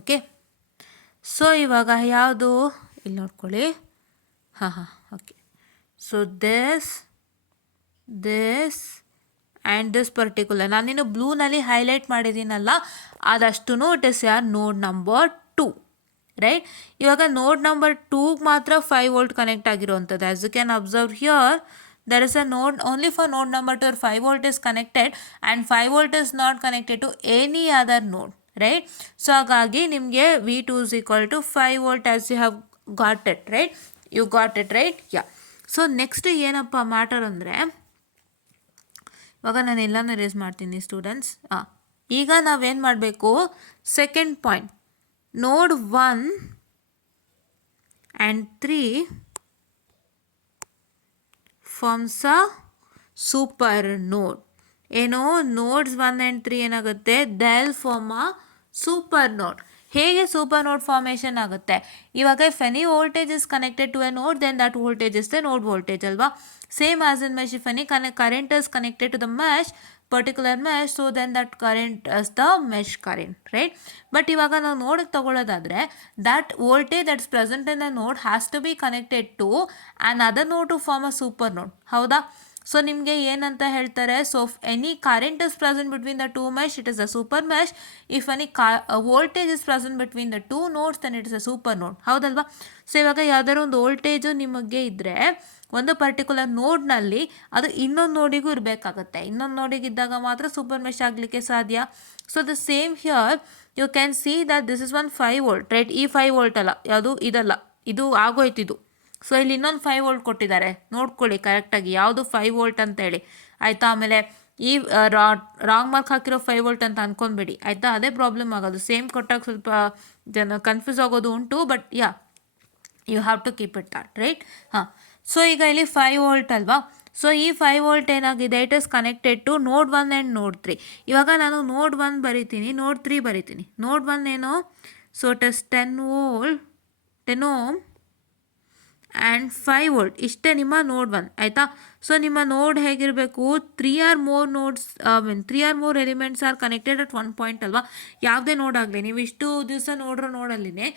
ಓಕೆ. ಸೊ ಇವಾಗ ಯಾವುದು ಇಲ್ಲಿ ನೋಡ್ಕೊಳ್ಳಿ. Okay. So this and this particular ನಾನಿನ್ನು ಬ್ಲೂನಲ್ಲಿ ಹೈಲೈಟ್ ಮಾಡಿದ್ದೀನಲ್ಲ, ಅದಷ್ಟು ಇಟ್ ಇಸ್ ಯಾರ್ ನೋಡ್ ನಂಬರ್ 2, ರೈಟ್. ಇವಾಗ ನೋಡ್ ನಂಬರ್ 2ಗೆ ಮಾತ್ರ 5 volt ಕನೆಕ್ಟ್ ಆಗಿರೋವಂಥದ್ದು. As you can observe here, there is a node only for node number 2 where 5 volt is connected and 5 volt is not connected to any other node, right. So ಹಾಗಾಗಿ ನಿಮಗೆ V2 is equal to 5 volt as you have got it, right. You got it, right. Yeah. So next ಏನಪ್ಪ ಮ್ಯಾಟರ್ ಅಂದರೆ, ಇವಾಗ ನಾನು ಎಲ್ಲನೂ ರೇಸ್ ಮಾಡ್ತೀನಿ ಸ್ಟೂಡೆಂಟ್ಸ್. ಈಗ ನಾವೇನು ಮಾಡಬೇಕು, ಸೆಕೆಂಡ್ ಪಾಯಿಂಟ್, ನೋಡ್ 1 and 3 ಫಾರ್ಮ್ಸ್ ಅ ಸೂಪರ್ ನೋಡ್. ಏನೋ ನೋಡ್ಸ್ 1 and 3 ಏನಾಗುತ್ತೆ, ದೆಲ್ ಫಾರ್ಮ್ ಅ ಸೂಪರ್ ನೋಡ್. ಹೇಗೆ ಸೂಪರ್ ನೋಡ್ ಫಾರ್ಮೇಷನ್ ಆಗುತ್ತೆ, ಇವಾಗ if any voltage is connected to a node then that voltage is the node voltage ಅಲ್ವಾ. Same as in mesh, if any current is connected to the mesh, particular mesh, so then that current is the mesh current, right. But ಇವಾಗ ನಾವು ನೋಡಿಗೆ ತಗೊಳ್ಳೋದಾದರೆ, that voltage that's present in the node has to be connected to an other node to form a super node, ಹೌದಾ. ಸೊ ನಿಮಗೆ ಏನಂತ ಹೇಳ್ತಾರೆ, so any current is present between the two mesh, it is a super mesh. If any voltage is present between the two nodes then it is a super node, ಹೌದಲ್ವಾ. ಸೊ ಇವಾಗ ಯಾವ್ದಾದ್ರು ಒಂದು ವೋಲ್ಟೇಜು ನಿಮಗೆ ಇದ್ದರೆ ಒಂದು ಪರ್ಟಿಕ್ಯುಲರ್ ನೋಡ್ನಲ್ಲಿ ಅದು ಇನ್ನೊಂದು ನೋಡಿಗೂ ಇರಬೇಕಾಗತ್ತೆ. ಇನ್ನೊಂದು ನೋಡಿಗಿದ್ದಾಗ ಮಾತ್ರ ಸೂಪರ್ ಮೆಶ್ ಆಗಲಿಕ್ಕೆ ಸಾಧ್ಯ. So the same here you can see that this is 5 volt, right. ಈ 5 volt ಅಲ್ಲ, ಯಾವುದು ಇದಲ್ಲ, ಇದು ಆಗೋಯ್ತಿದು. ಸೊ ಇಲ್ಲಿ ಇನ್ನೊಂದು 5 volt ಕೊಟ್ಟಿದ್ದಾರೆ, ನೋಡ್ಕೊಳ್ಳಿ ಕರೆಕ್ಟಾಗಿ ಯಾವುದು 5 volt ಅಂತೇಳಿ, ಆಯಿತಾ. ಆಮೇಲೆ ಈ ರಾಂಗ್ ಮಾರ್ಕ್ ಹಾಕಿರೋ 5 volt ಅಂತ ಅಂದ್ಕೊಂಡ್ಬೇಡಿ, ಆಯಿತಾ. ಅದೇ ಪ್ರಾಬ್ಲಮ್ ಆಗೋದು, ಸೇಮ್ ಕೊಟ್ಟಾಗ ಸ್ವಲ್ಪ ಜನ ಕನ್ಫ್ಯೂಸ್ ಆಗೋದು ಉಂಟು. But you have to keep it that, right. So ಈಗ ಇಲ್ಲಿ 5 volt ಅಲ್ವಾ. ಸೊ ಈ 5 volt ಏನಾಗಿದೆ, ಇಟ್ ಇಸ್ ಕನೆಕ್ಟೆಡ್ ಟು ನೋಡ್ 1 ಆ್ಯಂಡ್ ನೋಡ್ 3. ಇವಾಗ ನಾನು ನೋಡ್ 1 ಬರಿತೀನಿ, ನೋಡ್ 3 ಬರಿತೀನಿ. ನೋಡ್ 1 ಏನು, so it is 10 ohm and 5 ವೋಲ್ಟ್ ಇಷ್ಟೇ ನಿಮ್ಮ ನೋಡ್ 1 ಆಯಿತಾ. ಸೊ ನಿಮ್ಮ ನೋಡ್ ಹೇಗಿರಬೇಕು, 3 or more nodes mean 3 or more elements are connected at one point ಅಲ್ವಾ. ಯಾವುದೇ ನೋಡ್ ಆಗಲಿ, ನೀವು ಇಷ್ಟು ದಿವಸ ನೋಡ್ರೋ ನೋಡಲ್ಲಿನೇ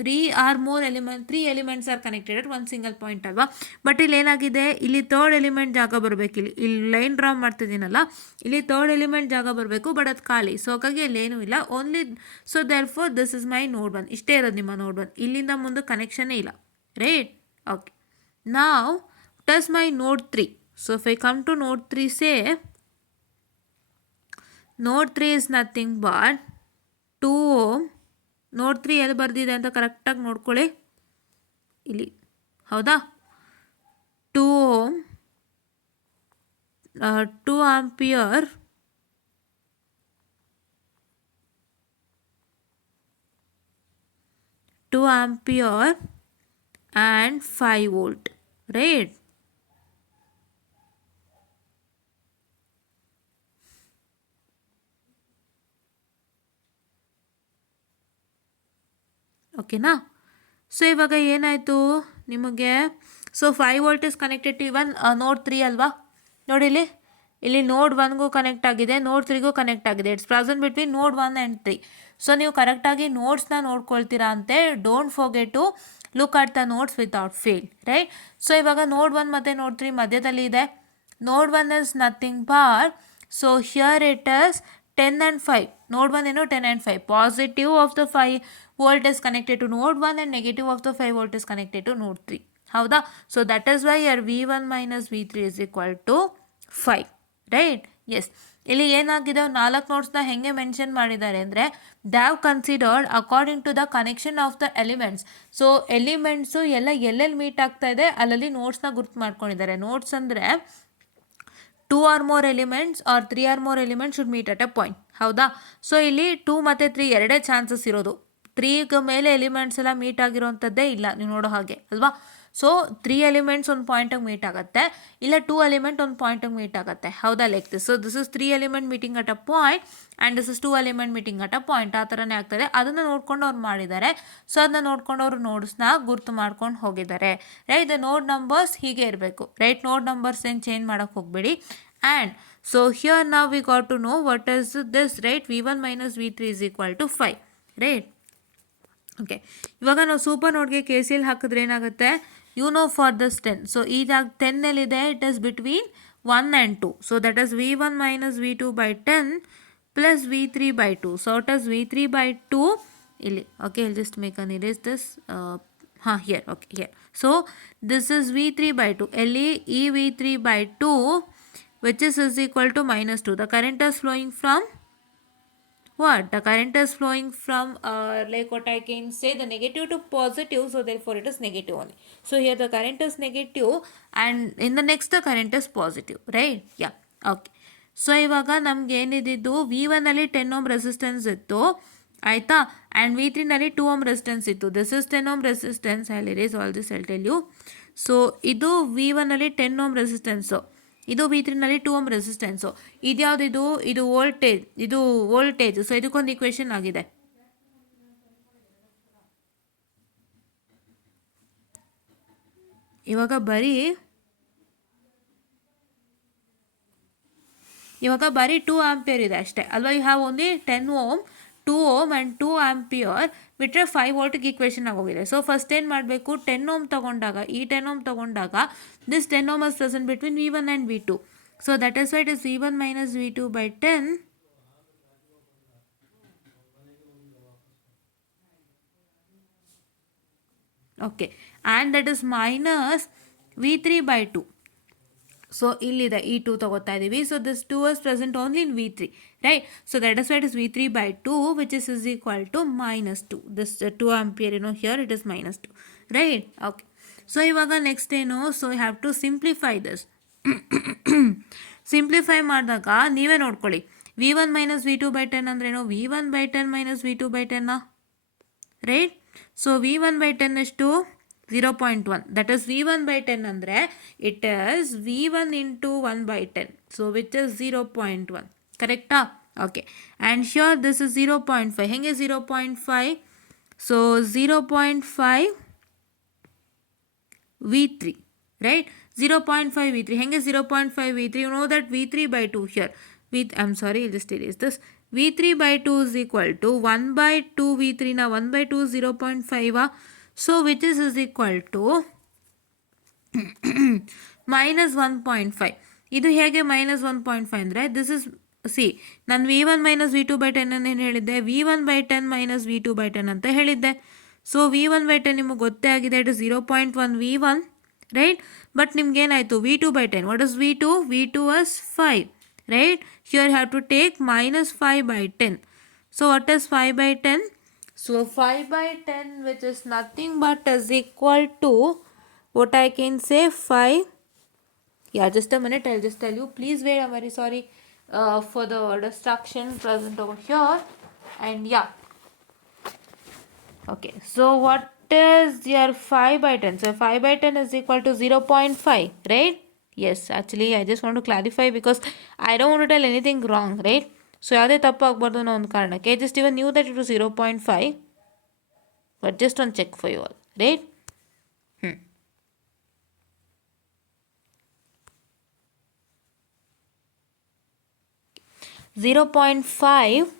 3 ಎಲಿಮೆಂಟ್ಸ್ are connected at one single point ಅಲ್ವಾ. ಬಟ್ ಇಲ್ಲಿ ಏನಾಗಿದೆ, ಇಲ್ಲಿ ಥರ್ಡ್ ಎಲಿಮೆಂಟ್ ಜಾಗ ಬರಬೇಕು. ಇಲ್ಲಿ ಲೈನ್ ಡ್ರಾ ಮಾಡ್ತಿದ್ದೀನಲ್ಲ, ಇಲ್ಲಿ ಥರ್ಡ್ ಎಲಿಮೆಂಟ್ ಜಾಗ ಬರಬೇಕು, ಬಟ್ ಅದು ಖಾಲಿ. ಸೊ ಹಾಗಾಗಿ ಅಲ್ಲಿ ಏನೂ ಇಲ್ಲ, only. So therefore this is my node 1. ಇಷ್ಟೇ ಇರೋದು ನಿಮ್ಮ ನೋಡ್ 1. ಇಲ್ಲಿಂದ ಮುಂದೆ ಕನೆಕ್ಷನ್ನೇ ಇಲ್ಲ, right? Okay. Now test my node 3. So if I come to node 3, say node 3 is nothing but 2 ohm. node 3 ಎಲ್ಲಿ ಬರ್ದಿದೆ ಅಂತ ಕರೆಕ್ಟಾಗಿ ನೋಡ್ಕೊಳ್ಳಿ ಇಲ್ಲಿ, ಹೌದಾ. 2 ohm, 2 ampere, 2 ampere and 5 volt, right? ಓಕೆನಾ. ಸೊ ಇವಾಗ ಏನಾಯಿತು ನಿಮಗೆ, so 5 volt is connected to even node 3 ಅಲ್ವಾ. ನೋಡಿ ಇಲ್ಲಿ ನೋಡ್ 1ಗೂ ಕನೆಕ್ಟ್ ಆಗಿದೆ, ನೋಡ್ 3ಗೂ ಕನೆಕ್ಟ್ ಆಗಿದೆ. ಇಟ್ಸ್ ಪ್ರೆಸೆಂಟ್ ಬಿಟ್ವೀನ್ ನೋಡ್ 1 ಆ್ಯಂಡ್ 3. ಸೊ ನೀವು ಕರೆಕ್ಟಾಗಿ ನೋಟ್ಸ್ನ ನೋಡ್ಕೊಳ್ತೀರಾ ಅಂತೆ. Don't forget to look at the notes without fail, right. So ಇವಾಗ ನೋಡ್ 1 ಮತ್ತು ನೋಡ್ 3 ಮಧ್ಯದಲ್ಲಿ ಇದೆ. ನೋಡ್ 1 is nothing bar, so here it is 10 and 5. node 1 ಏನು 10 and 5. Positive of the 5 volt is connected to node 1 and negative of the 5 volt is connected to node 3. ಹೌದಾ. So that is why your V1 minus V3 is equal to 5, right. Yes, ಇಲ್ಲಿ ಏನಾಗಿದೆ, 4 ನೋಟ್ಸ್ನ ಹೆಂಗೆ mention ಮಾಡಿದ್ದಾರೆ ಅಂದರೆ, they have considered according to the connection of the elements. So elements ಎಲ್ಲ ಎಲ್ಲೆಲ್ಲಿ ಮೀಟ್ ಆಗ್ತಾ ಇದೆ ಅಲ್ಲಲ್ಲಿ ನೋಟ್ಸ್ನ ಗುರ್ತು ಮಾಡ್ಕೊಂಡಿದ್ದಾರೆ. ನೋಟ್ಸ್ ಅಂದರೆ 2 or more elements or 3 or more elements should meet at a point, ಹೌದಾ. ಸೊ ಇಲ್ಲಿ 2 ಮತ್ತು 3 ಎರಡೇ ಚಾನ್ಸಸ್ ಇರೋದು. 3 ಮೇಲೆ ಎಲಿಮೆಂಟ್ಸ್ ಎಲ್ಲ ಮೀಟ್ ಆಗಿರೋವಂಥದ್ದೇ ಇಲ್ಲ, ನೀವು ನೋಡೋ ಹಾಗೆ ಅಲ್ವಾ. ಸೊ 3 ಎಲಿಮೆಂಟ್ಸ್ ಒಂದು ಪಾಯಿಂಟಿಗೆ ಮೀಟ್ ಆಗುತ್ತೆ, ಇಲ್ಲ 2 ಎಲಿಮೆಂಟ್ ಒಂದು ಪಾಯಿಂಟಿಗೆ ಮೀಟ್ ಆಗುತ್ತೆ, ಹೌದಾ, like this. So this is 3 element meeting at a point and this is 2 element meeting at a point. ಆ ಥರನೇ ಆಗ್ತದೆ. ಅದನ್ನು ನೋಡ್ಕೊಂಡು ಅವ್ರು ಮಾಡಿದ್ದಾರೆ. ಸೊ ಅದನ್ನ ನೋಡ್ಕೊಂಡು ಅವರು ನೋಟ್ಸ್ನ ಗುರ್ತು ಮಾಡ್ಕೊಂಡು ಹೋಗಿದ್ದಾರೆ, ರೈಟ್. ದ ನೋಡ್ ನಂಬರ್ಸ್ ಹೀಗೆ ಇರಬೇಕು, ರೈಟ್. ನೋಡ್ ನಂಬರ್ಸ್ ಏನು ಚೇಂಜ್ ಮಾಡೋಕ್ಕೆ ಹೋಗಬೇಡಿ. And so here now we got to know what is this, right? V1 minus V3 is equal to 5, right? Okay. ಇವಾಗ ನಾವು ಸೂಪರ್ ನೋಡ್ಗೆ KCL ಹಾಕಿದ್ರೆ ಏನಾಗುತ್ತೆ, you know for this 10. So ಇದಾಗ 10 ಎಲ್ಲಿದೆ, it is between 1 and 2. So that is V1 minus V2 by 10 plus V3 by 2. So it is V3 by 2 ಇಲ್ಲಿ. Okay, I'll just make an erase this. Here. Okay, here. So this is V3 by 2. ಎಲ್ಲಿ ಈ V3 by 2 which is equal to minus 2. The current is flowing from what? The current is flowing from like what I can say, the negative to positive, so therefore it is negative only. So here the current is negative and in the next the current is positive, right? Yeah, okay. So ಇವಾಗ ನಮ್ಗೆ ಏನಿದ್ದು V1 ಅಲ್ಲಿ 10 ohm resistance ಇತ್ತು, ಆಯಿತಾ. And V3 ನಲ್ಲಿ 2 ohm resistance ಇತ್ತು. This is 10 ohm resistance. I will erase all this, I will tell you. So ಇದು V1 ಅಲ್ಲಿ 10 ohm ರೆಸಿಸ್ಟೆನ್ಸು, ಇದು V3 ನಲ್ಲಿ 2 ohm ರೆಸಿಸ್ಟೆನ್ಸು. ಇದ್ಯಾವುದಿದು, ಇದು ವೋಲ್ಟೇಜ್. ಸೊ ಇದಕ್ಕೊಂದು ಇಕ್ವೇಶನ್ ಆಗಿದೆ. ಇವಾಗ ಬರೀ 2 ಆಂಪಿಯರ್ ಇದೆ ಅಷ್ಟೇ ಅಲ್ವಾ. You have only 10 ohm, 2 ohm and 2 ampere ಬಿಟ್ಟರೆ 5 ವೋಲ್ಟ್ಗೆ ಈಕ್ವೇಷನ್ ಆಗೋಗಿದೆ. ಸೊ ಫಸ್ಟ್ ಏನು ಮಾಡಬೇಕು, 10 ohm ತೊಗೊಂಡಾಗ, ಈ 10 ohm ತೊಗೊಂಡಾಗ this 10 ohm is present between V1 and V2. So that is why it is V1 minus V2 by 10 okay, and that is minus V3 by 2. ಸೊ ಇಲ್ಲಿದೆ ಈ 2 ತಗೋತಾ ಇದ್ದೀವಿ. So this 2 is present only in V3, right? So that is why it is V3 by 2 which is equal to minus 2. This 2 ampere, here it is minus 2, right? Okay. So ಇವಾಗ next ಏನು, so you have to simplify this. Simplify ಮಾಡಿದಾಗ ನೀವೇ ನೋಡ್ಕೊಳ್ಳಿ, V1 minus V2 by 10 ಅಂದ್ರೇನು, V1 by 10 minus V2 by 10, right. So V1 by 10 ಎಷ್ಟು, 0.1. That is V1 by 10 ಅಂದರೆ it is V1 into 1 by 10. So which is 0.1, ಕರೆಕ್ಟಾ. Okay. And sure this is 0.5. ಹೆಂಗೆ 0.5? ಸೊ 0.5 V3, right? 0.5 V3. Henge 0.5 V3. You know that V3 by 2 here. I'm sorry, I'll just erase this. V3 by 2 is equal to 1 by 2 V3. Now 1 by 2 is 0.5. So which is equal to minus 1.5. ಇದು ಹೇಗೆ minus 1.5 ಅಂದರೆ this is C ನಾನು V1 minus V2 by 10 ಅನ್ನು ಏನು ಹೇಳಿದ್ದೆ, V1 by 10 minus V2 by 10 ಅಂತ ಹೇಳಿದ್ದೆ. So V1 by 10 ನಿಮಗೆ ಗೊತ್ತೇ ಆಗಿದೆ, it is 0.1 V1, right? But ನಿಮ್ಗೆ ಏನಾಯಿತು V2 by 10. What is V2? V2 was 5, right? Here you have to take minus 5 by 10. So what is 5 by 10? So 5 by 10, which is nothing but is equal to, what I can say, 5. Yeah, just a minute, I'll just tell you. Please wait, I'm very sorry for the distraction present over here. And yeah. Okay, so what is your 5 by 10? So 5 by 10 is equal to 0.5, right? Yes, actually I just want to clarify because I don't want to tell anything wrong, right? So ಯಾವುದೇ ತಪ್ಪು ಆಗಬಾರ್ದು ಅನ್ನೋ ಒಂದು ಕಾರಣಕ್ಕೆ just even knew that it was 0.5, but just one check for you all, right? 0.5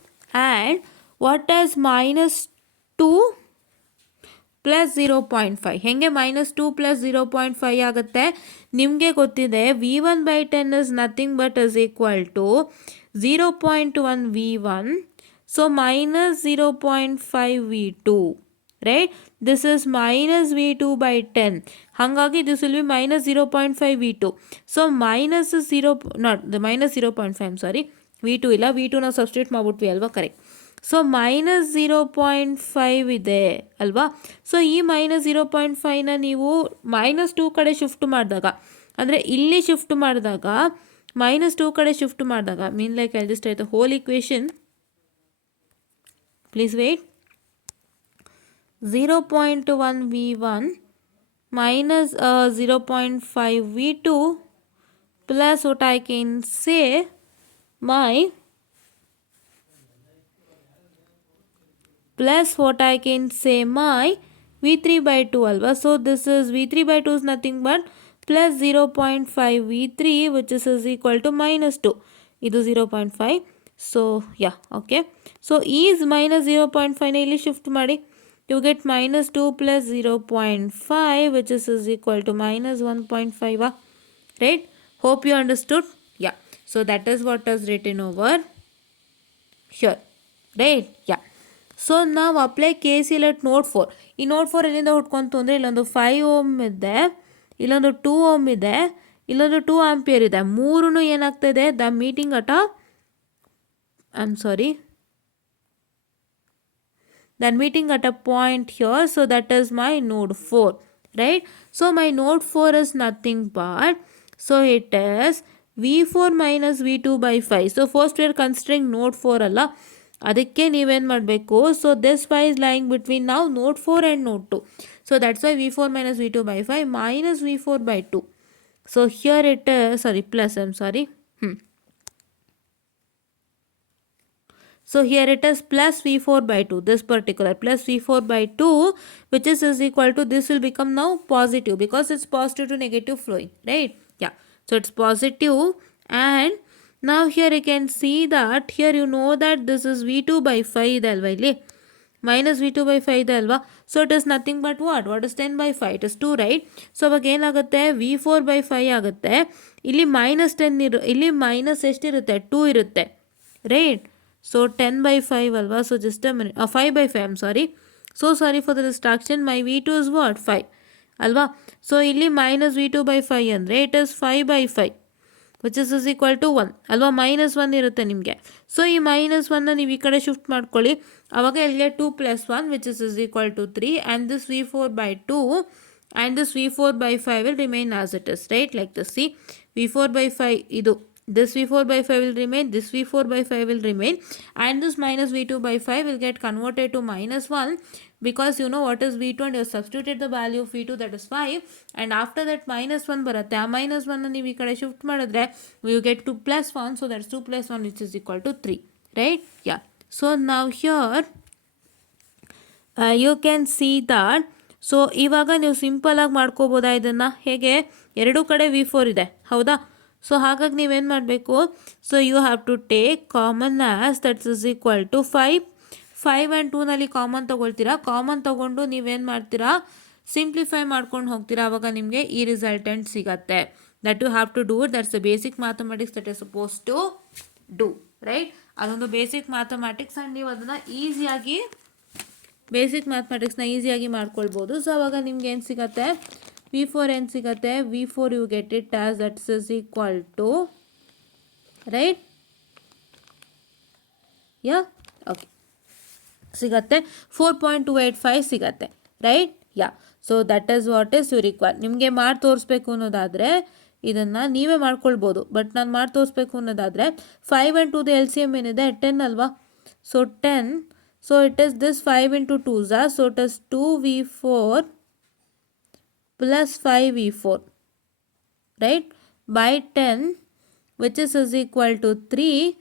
and what is minus 2 plus 0.5. ಹೆಂಗೆ minus 2 plus 0.5 ಆಗುತ್ತೆ? ನಿಮಗೆ ಗೊತ್ತಿದೆ V1 by 10 is nothing but is equal to 0.1 V1. So minus 0.5 V2, right? This is minus V2 by 10. ಹಾಗಾಗಿ this will be minus 0.5 V2. So minus 0, not the minus 0.5, I'm sorry. V2 ಇಲ್ಲ, V2 ನಾವು ಸಬ್ಸ್ಟಿಟ್ಯೂಟ್ ಮಾಡ್ಬಿಟ್ವಿ ಅಲ್ವಾ, correct. So minus 0.5 ಇದೆ ಅಲ್ವಾ. ಸೊ ಈ ಮೈನಸ್ 0.5ನ ನೀವು ಮೈನಸ್ 2 ಕಡೆ ಶಿಫ್ಟ್ ಮಾಡಿದಾಗ, ಅಂದರೆ ಇಲ್ಲಿ ಶಿಫ್ಟ್ ಮಾಡಿದಾಗ ಮೈನಸ್ 2 ಕಡೆ ಶಿಫ್ಟ್ ಮಾಡಿದಾಗ, ಮೀನ್ ಲೈಕ್ ಐ ಜಸ್ಟ್ ಆಯ್ತು whole equation, please wait. 0.1 V1 minus 0.5 V2 plus what I can say my V3 by 2 alva. So this is V3 by 2 is nothing but plus 0.5 V3, which is equal to minus 2. Idu 0.5. So yeah, okay. So is minus 0.5 na illi shift ಮಾಡಿ, you get minus 2 plus 0.5, which is equal to minus 1.5. Right? Hope you understood. Yeah. So that is what is written over here. Right? Yeah. So ನಾವು apply KCL at ನೋಡ್ 4. ಈ ನೋಡ್ 4 ಎಲ್ಲಿಂದ ಹುಡ್ಕೊಂತು ಅಂದರೆ ಇಲ್ಲೊಂದು 5 ಓಮ್ ಇದೆ, ಇಲ್ಲೊಂದು 2 ಓಮ್ ಇದೆ, ಇಲ್ಲೊಂದು 2 ಆಂಪಿಯರ್ ಇದೆ. ಮೂರೂ ಏನಾಗ್ತಾ ಇದೆ, the meeting at a point here. So that is my node 4, right? So my node 4 is nothing but, so it is V4 minus V2 by 5. So first we are considering node 4 ಅಲ್ಲ, ಅದಕ್ಕೆ ನೀವೇನು ಮಾಡಬೇಕು, so this y is lying between now node 4 and node 2. So that's why V4 minus V2 by 5 minus V4 by 2. So here it is, sorry, plus, I'm sorry. So here it is plus V4 by 2, this particular plus V4 by 2, which is equal to, this will become now positive because it's positive to negative flowing, right? Yeah. So it's positive, and now here you can see that here you know that this is V2 by 5 ಇದೆ ಅಲ್ವಾ, ಇಲ್ಲಿ minus V2 by 5 ಇದೆ ಅಲ್ವಾ. So it is nothing but what is 10 by 5, it is 2, right? So ಅವಾಗ ಏನಾಗುತ್ತೆ, V4 by 5 ಆಗುತ್ತೆ. ಇಲ್ಲಿ ಮೈನಸ್ 10 ಇಲ್ಲಿ ಮೈನಸ್ ಎಷ್ಟಿರುತ್ತೆ, 2 ಇರುತ್ತೆ, ರೈಟ್? ಸೊ 10 by 5 ಅಲ್ವಾ. ಸೊ ಜಸ್ಟ್ ಅ ಮಿನಿಟ್, 5 by 5, I'm sorry, so sorry for the distraction. My V2 is what, 5 ಅಲ್ವಾ. ಸೊ ಇಲ್ಲಿ ಮೈನಸ್ V2 by 5 ಅಂದರೆ ಇಟ್ ಇಸ್ 5 by 5, which is equal to 1 ಅಲ್ವಾ. ಮೈನಸ್ 1 ಇರುತ್ತೆ ನಿಮಗೆ. ಸೊ ಈ ಮೈನಸ್ 1ನ ನೀವು ಈ ಕಡೆ ಶಿಫ್ಟ್ ಮಾಡ್ಕೊಳ್ಳಿ, ಆವಾಗ ಇಲ್ಲಿಗೆ 2 plus 1, which is equal to 3, and this V4 by 2 and this V4 by 5 will remain as it is, right? Like this. See, V4 by 5 ಇದು, this V4 by 5 will remain, this V4 by 5 will remain, and this minus V2 by 5 will get converted to minus 1, because you know what is V2 and you have substituted the value of V2, that is 5, and after that minus 1 ಬರುತ್ತೆ. ಆ minus 1 ನೀವು ಈ ಕಡೆ ಶಿಫ್ಟ್ ಮಾಡಿದ್ರೆ you get 2 plus 1, so that's 2 plus 1, which is equal to 3, right? Yeah. So now here you can see that so ಇವಾಗ ನೀವು ಸಿಂಪಲಾಗಿ ಮಾಡ್ಕೋಬೋದಾ ಇದನ್ನು? ಹೇಗೆ, ಎರಡೂ ಕಡೆ V4 ಇದೆ ಹೌದಾ? ಸೊ ಹಾಗಾಗಿ ನೀವೇನು ಮಾಡಬೇಕು, so you have to take common as that's is equal to 5 and 2ನಲ್ಲಿ ಕಾಮನ್ ತೊಗೊಳ್ತೀರಾ. ಕಾಮನ್ ತೊಗೊಂಡು ನೀವೇನು ಮಾಡ್ತೀರಾ, ಸಿಂಪ್ಲಿಫೈ ಮಾಡ್ಕೊಂಡು ಹೋಗ್ತೀರಾ. ಆವಾಗ ನಿಮಗೆ ಈ ರಿಸಲ್ಟೆಂಟ್ ಸಿಗತ್ತೆ. That you have to do it. That's the basic mathematics that is suppose to do, right? ಅದೊಂದು ಬೇಸಿಕ್ ಮ್ಯಾಥಮೆಟಿಕ್ಸ್ ಆ್ಯಂಡ್ ನೀವು ಅದನ್ನು ಈಸಿಯಾಗಿ ಮಾಡ್ಕೊಳ್ಬೋದು. ಸೊ ಅವಾಗ ನಿಮ್ಗೆ ಏನು ಸಿಗತ್ತೆ, V4 ಏನು ಸಿಗತ್ತೆ, V4 you get it as that's is equal to, right? Yeah, okay, ಸಿಗತ್ತೆ 4.285 ಸಿಗತ್ತೆ, right? Yeah, so that is what is you require. ನಿಮಗೆ ಮಾಡಿ ತೋರಿಸ್ಬೇಕು ಅನ್ನೋದಾದರೆ ಇದನ್ನು ನೀವೇ ಮಾಡ್ಕೊಳ್ಬೋದು, ಬಟ್ ನಾನು ಮಾಡಿ ತೋರಿಸ್ಬೇಕು ಅನ್ನೋದಾದರೆ 5 ಆ್ಯಂಡ್ 2 LCM ಏನಿದೆ 10 ಅಲ್ವಾ? ಸೊ 10, so it is this 5 into 2s, so it is 2V4 plus 5V4, right, by 10, which is equal to 3,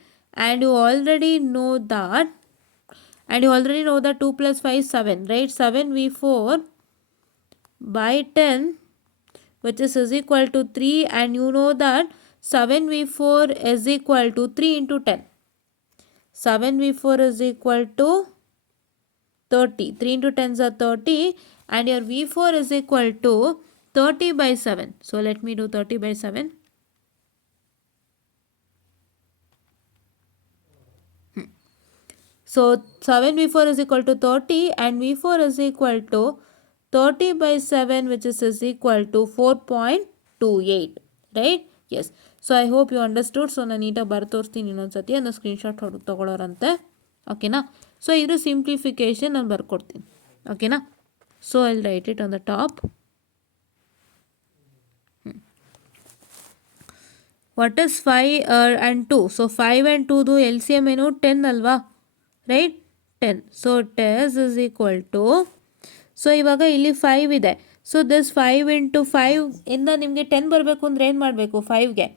and you already know that 2 plus 5 is 7, right? 7V4 by 10, which is equal to 3, and you know that 7V4 is equal to 3 into 10. 7V4 is equal to 30. 3 into 10 is 30, and your V4 is equal to 30 by 7. So let me do 30 by 7. So 7V4 is equal to 30, and V4 is equal to 30 by 7, which is equal to 4.28, right? Yes. So I hope you understood. So ನಾನು ನೀಟಾಗಿ ಬರೆದು ತೋರಿಸ್ತೀನಿ ಇನ್ನೊಂದ್ಸತಿ, ಅದನ್ನು ಸ್ಕ್ರೀನ್ಶಾಟ್ ತೊಗೊಳ್ಳೋರಂತೆ, ಓಕೆನಾ? ಸೊ ಇದು ಸಿಂಪ್ಲಿಫಿಕೇಶನ್ ನಾನು ಬರ್ಕೊಡ್ತೀನಿ, ಓಕೆನಾ? So I will write it on the top. What is 5 and 2? So 5 and 2ದು LCM ಏನು 10 ಅಲ್ವಾ, right? 10. So 10 is equal to, so ಇವಾಗ ಇಲ್ಲಿ 5 ಇದೆ. ಸೊ ದಿಸ್ 5 ಇಂಟು 5 ಇಂದ ನಿಮಗೆ 10 ಬರಬೇಕು ಅಂದರೆ ಏನು ಮಾಡಬೇಕು 5ಗೆ?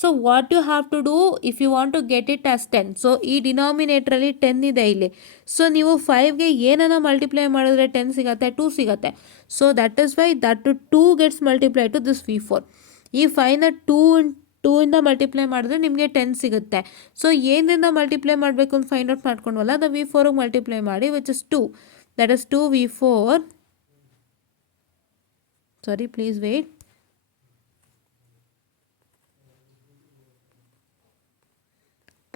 So what you have to do if you want to get it as 10? So ಈ ಡಿನಾಮಿನೇಟ್ರಲ್ಲಿ 10 ಇದೆ ಇಲ್ಲಿ. ಸೊ ನೀವು 5ಗೆ ಏನನ್ನ ಮಲ್ಟಿಪ್ಲೈ ಮಾಡಿದ್ರೆ 10 ಸಿಗುತ್ತೆ, 2 ಸಿಗುತ್ತೆ. So that is why that 2 gets multiply to this V4. ಈ 5ನ 2 ಇಂದ ಮಲ್ಟಿಪ್ಲೈ ಮಾಡಿದ್ರೆ ನಿಮಗೆ 10 ಸಿಗುತ್ತೆ. ಸೊ ಏನಿಂದ ಮಲ್ಟಿಪ್ಲೈ ಮಾಡಬೇಕು ಅಂತ ಫೈಂಡ್ ಔಟ್ ಮಾಡ್ಕೊಂಡ್ವಲ್ಲ, ಅದು V4ಗೆ ಮಲ್ಟಿಪ್ಲೈ ಮಾಡಿ, which is 2. That is 2V4. Sorry, please wait.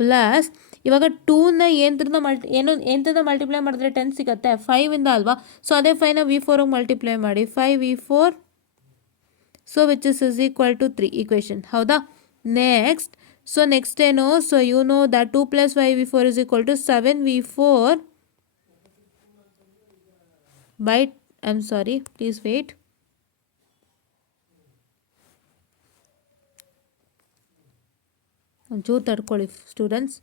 Plus ಇವಾಗ 2ನ ಎಂತದಿಂದ ಮಲ್ಟಿಪ್ಲೈ ಮಾಡಿದ್ರೆ 10 ಸಿಗುತ್ತೆ, 5ಇಂದ ಅಲ್ವಾ? ಸೊ ಅದೇ 5ನ V4ಗೆ ಮಲ್ಟಿಪ್ಲೈ ಮಾಡಿ, 5V4, so which is equal to 3 equation, ಹೌದಾ? ನೆಕ್ಸ್ಟ್, ಸೊ ನೆಕ್ಸ್ಟ್ ಏನು? So you know that 2 plus 5V4 is equal to 7V4 by, I'm sorry, please wait. ಒಂಚೂರು ತಡ್ಕೊಳ್ಳಿ ಸ್ಟೂಡೆಂಟ್ಸ್.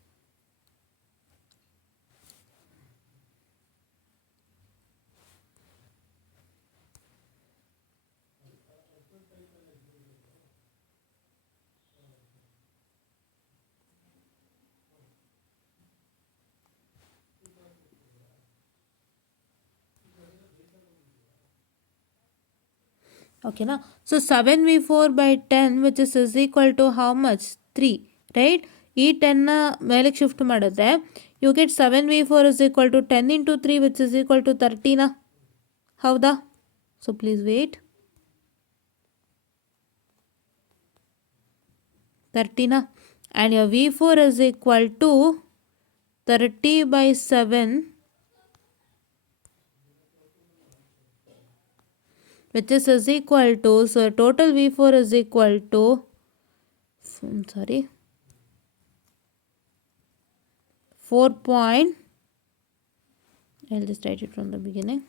ಓಕೆನಾ? So 7V4 by 10, which is equal to how much? 3, right? ಈ 10ನ ಮೇಲೆಗೆ shift ಮಾಡಿದ್ರೆ you get 7V4 is equal to 10 into 3, which is equal to 30, ಹೌದಾ? So please wait. 30, and your V4 is equal to 30 by 7, which is equal to, so total V4 is equal to, I'm sorry, 4 point, I'll just write it from the beginning.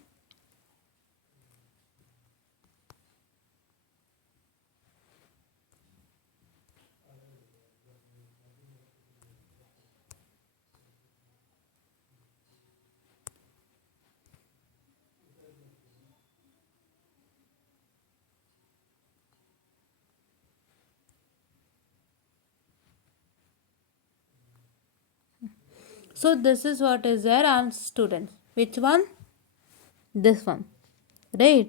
So this is what is there on students. Which one? This one. right?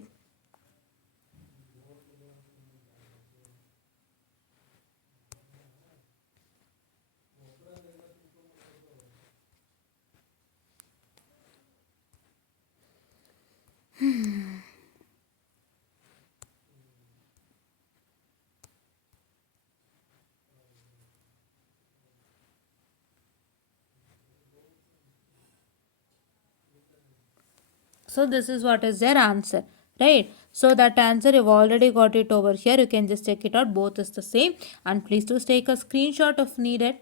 So this is what is their answer, right? So that answer you've already got it over here. You can just check it out. Both is the same. And please do take a screenshot if needed.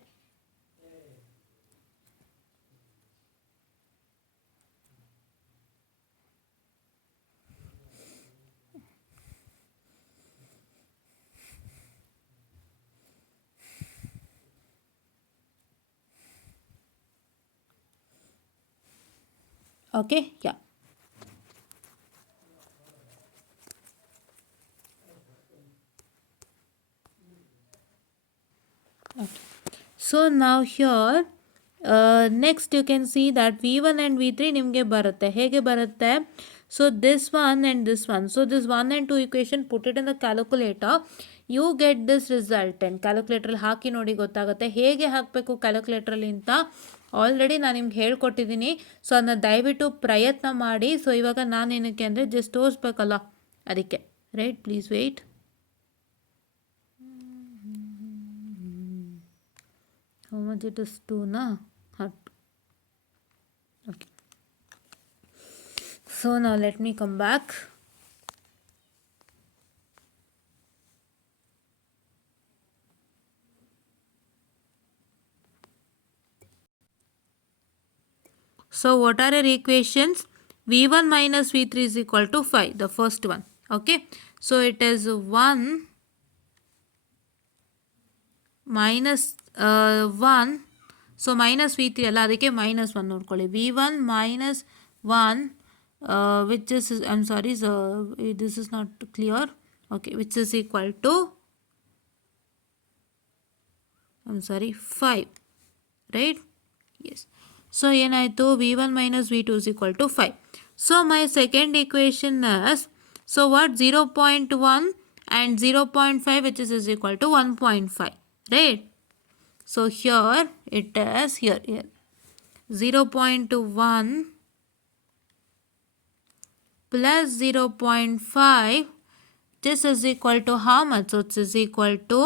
Okay, yeah. Okay. So now here next you can see that V1 and V3 ನಿಮಗೆ ಬರುತ್ತೆ ಹೇಗೆ ಬರುತ್ತೆ. So this one and this one, so this 1 and 2 equation put it in the calculator, you get this resultant. ಕ್ಯಾಲ್ಕುಲೇಟ್ರಲ್ಲಿ ಹಾಕಿ ನೋಡಿ ಗೊತ್ತಾಗುತ್ತೆ ಹೇಗೆ ಹಾಕಬೇಕು ಕ್ಯಾಲ್ಕುಲೇಟ್ರಲ್ಲಿ ಅಂತ ಆಲ್ರೆಡಿ ನಾನು ನಿಮ್ಗೆ ಹೇಳ್ಕೊಟ್ಟಿದ್ದೀನಿ. ಸೊ ಅದನ್ನ ದಯವಿಟ್ಟು ಪ್ರಯತ್ನ ಮಾಡಿ. ಸೊ ಇವಾಗ ನಾನು ಏನಕ್ಕೆ ಅಂದರೆ ಜಸ್ಟ್ ತೋರಿಸ್ಬೇಕಲ್ಲ ಅದಕ್ಕೆ, right? Please weight. How much it is 2 na? Okay. So now let me come back. So what are our equations? V1 minus V3 is equal to 5, the first one. Okay. So it is 1 minus 1. So minus V3 ಅಲ್ಲ, ಅದಕ್ಕೆ minus 1 ನೋಡ್ಕೊಳ್ಳಿ. V1 minus 1 which is, I'm sorry, so this is not clear. Okay, which is equal to, I'm sorry, 5, right? Yes. So ಏನಾಯಿತು, V1 minus V2 is equal to 5. So my second equation is, so what, 0.1 and 0.5 which is equal to 1.5, right? So here it is, here 0.1 plus 0.5, this is equal to how much? So it is equal to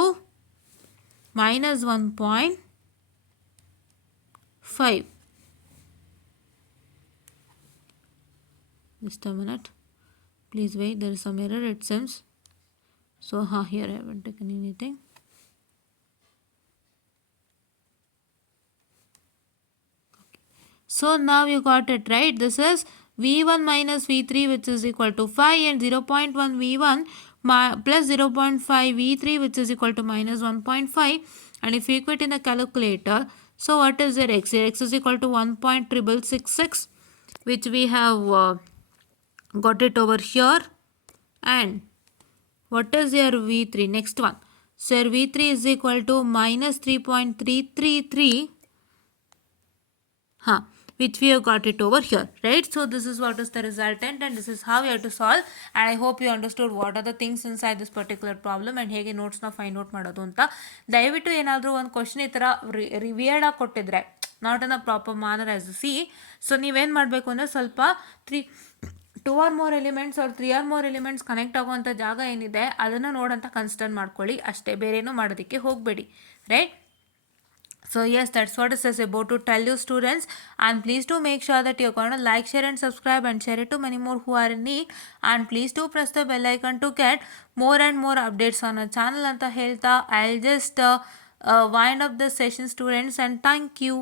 minus 1.5. Just a minute, please wait, there is some error it seems. So here I haven't taken anything. Okay. So now you got it, right? This is V1 minus V3 which is equal to 5 and 0.1 V1 plus 0.5 V3 which is equal to minus 1.5. And if you equate in the calculator, so what is their x? X is equal to 1.666, which we have got it over here. And what is your V3? Next one. So your V3 is equal to minus 3.333, which we have got it over here, right? So this is what is the resultant and this is how you have to solve. And I hope you understood what are the things inside this particular problem and ಹೇಗೆ ನೋಟ್ಸ್ನ find out ಮಾಡೋದು ಅಂತ. ದಯವಿಟ್ಟು ಏನಾದರೂ ಒಂದು ಕ್ವಶನ್ ಈ ಥರ ರಿವಿಯರ್ಡ್ ಆಗಿ ಕೊಟ್ಟಿದ್ರೆ, not in a proper manner as C, so ನೀವೇನು ಮಾಡಬೇಕು ಅಂದರೆ ಸ್ವಲ್ಪ 2 or more elements or 3 or more elements connect ಆಗುವಂಥ ಜಾಗ ಏನಿದೆ ಅದನ್ನು ನೋಡೋಂಥ ಕನ್ಸಿಡರ್ ಮಾಡ್ಕೊಳ್ಳಿ ಅಷ್ಟೇ, ಬೇರೇನೂ ಮಾಡೋದಕ್ಕೆ ಹೋಗಬೇಡಿ, right? So yes, that's what it is about to tell you, students. And please do make sure that you're going to like, share and subscribe and share it to many more who are in need. And please do press the bell icon to get more and more updates on our channel anta helta. I'll just wind up the session, students, and thank you.